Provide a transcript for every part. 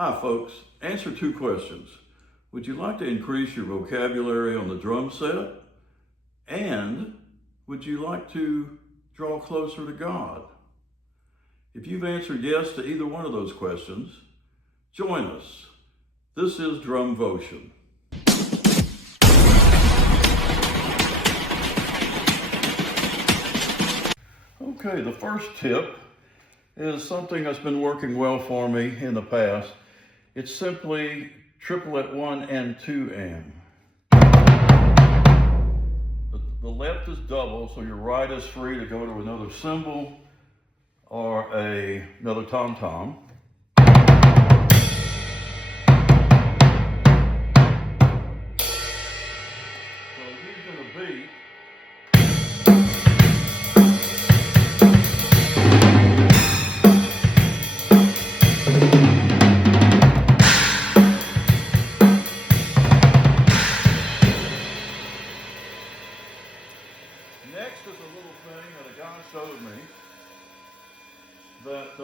Hi folks, answer two questions. Would you like to increase your vocabulary on the drum set? And would you like to draw closer to God? If you've answered yes to either one of those questions, join us. This is Drumvotion. Okay, the first tip is something that's been working well for me in the past. It's simply triplet 1 and 2 am. The left is double, so your right is free to go to another cymbal or another tom-tom. So using a beat, next is a little thing that a guy showed me that I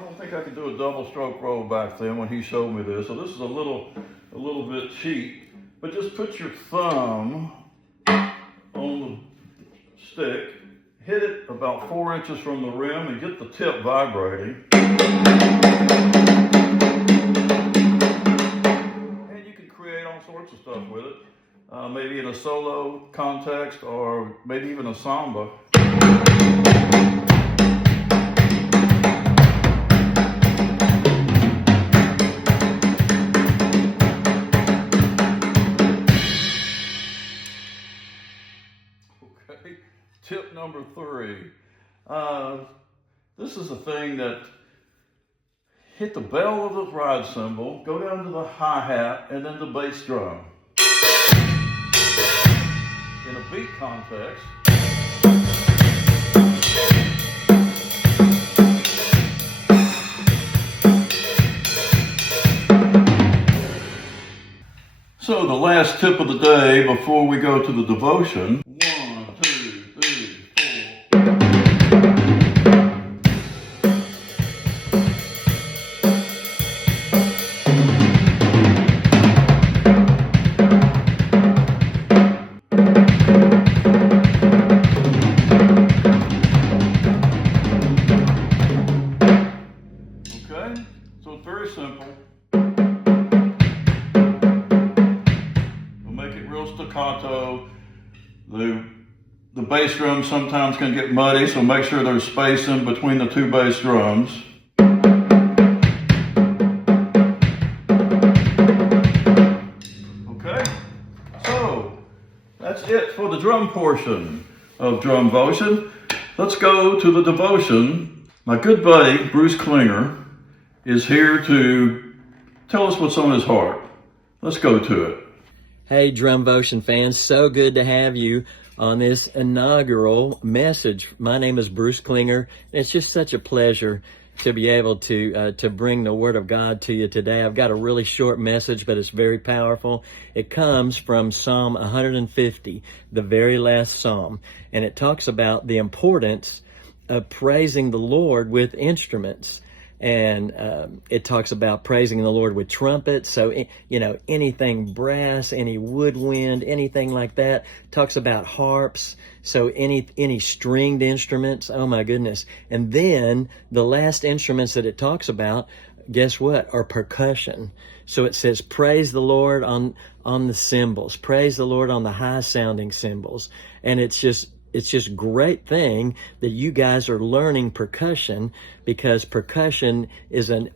don't think I could do a double stroke roll back then when he showed me this. So this is a little bit cheap, but just put your thumb on the stick, hit it about 4 inches from the rim and get the tip vibrating. And you can create all sorts of stuff with it. Maybe in a solo context or maybe even a samba. Okay, tip number 3. This is a thing that hit the bell of the ride cymbal, go down to the hi-hat, and then the bass drum. In a beat context, so the last tip of the day before we go to the devotion. 1, 2, 3, 4. Okay, so it's very simple. We'll make it real staccato. The bass drum sometimes can get muddy, so make sure there's space in between the two bass drums. Okay, so that's it for the drum portion of Drumvotion. Let's go to the devotion. My good buddy, Bruce Klinger, is here to tell us what's on his heart. Let's go to it. Hey, Drumvotion fans, so good to have you on this inaugural message. My name is Bruce Klinger. It's just such a pleasure to be able to bring the Word of God to you today. I've got a really short message, but it's very powerful. It comes from Psalm 150, the very last Psalm, and it talks about the importance of praising the Lord with instruments. And it talks about praising the Lord with trumpets. So, anything brass, any woodwind, anything like that. Talks about harps. So any stringed instruments. Oh my goodness. And then the last instruments that it talks about, guess what, are percussion. So it says, praise the Lord on the cymbals. Praise the Lord on the high sounding cymbals. And it's just great thing that you guys are learning percussion, because percussion is a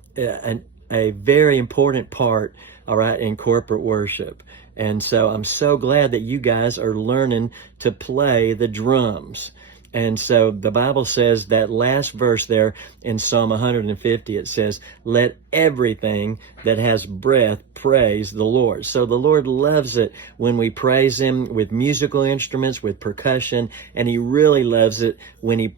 very important part, all right, in corporate worship. And so I'm so glad that you guys are learning to play the drums. And so the Bible says, that last verse there in Psalm 150, it says, let everything that has breath praise the Lord. So the Lord loves it when we praise Him with musical instruments, with percussion, and He really loves it when we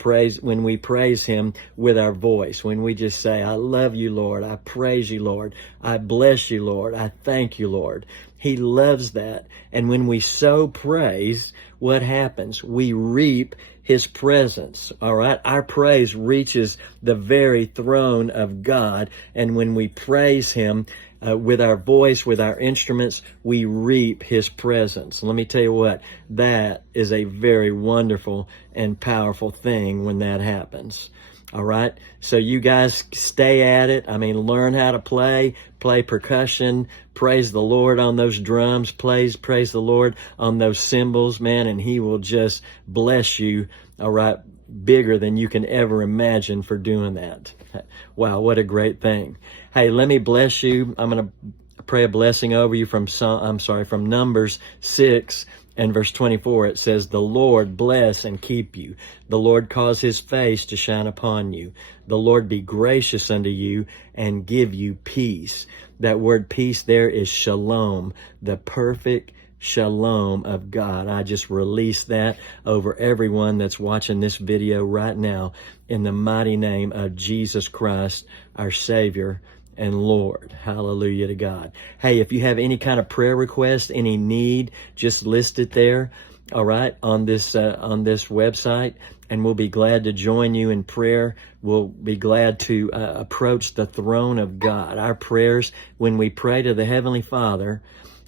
praise Him with our voice, when we just say, I love you, Lord. I praise you, Lord. I bless you, Lord. I thank you, Lord. He loves that. And when we so praise, what happens? We reap his presence. All right. Our praise reaches the very throne of God. And when we praise him, with our voice, with our instruments, we reap his presence. Let me tell you what, that is a very wonderful and powerful thing when that happens. All right. So you guys stay at it. I mean, learn how to play percussion, praise the Lord on those drums, praise the Lord on those cymbals, man, and he will just bless you. All right. Bigger than you can ever imagine for doing that. Wow, what a great thing. Hey, let me bless you. I'm going to pray a blessing over you from Numbers 6 and verse 24. It says, "The Lord bless and keep you. The Lord cause his face to shine upon you. The Lord be gracious unto you and give you peace." That word peace there is shalom, the perfect shalom of God. I just release that over everyone that's watching this video right now in the mighty name of Jesus Christ, our Savior and Lord. Hallelujah to God. Hey, if you have any kind of prayer request, any need, just list it there, all right, on this website, and we'll be glad to join you in prayer. We'll be glad to approach the throne of God. Our prayers, when we pray to the Heavenly Father,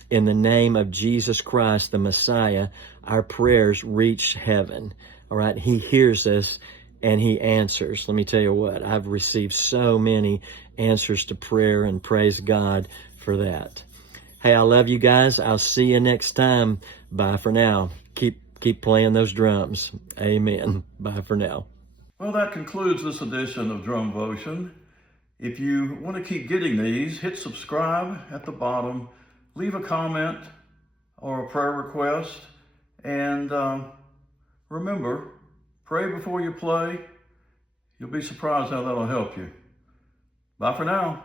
in the name of Jesus Christ, the Messiah, our prayers reach heaven. All right. He hears us and he answers. Let me tell you what, I've received so many answers to prayer, and praise God for that. Hey, I love you guys. I'll see you next time. Bye for now. Keep playing those drums. Amen. Bye for now. Well, that concludes this edition of Drumvotion. If you want to keep getting these, hit subscribe at the bottom. Leave a comment or a prayer request. And remember, pray before you play. You'll be surprised how that'll help you. Bye for now.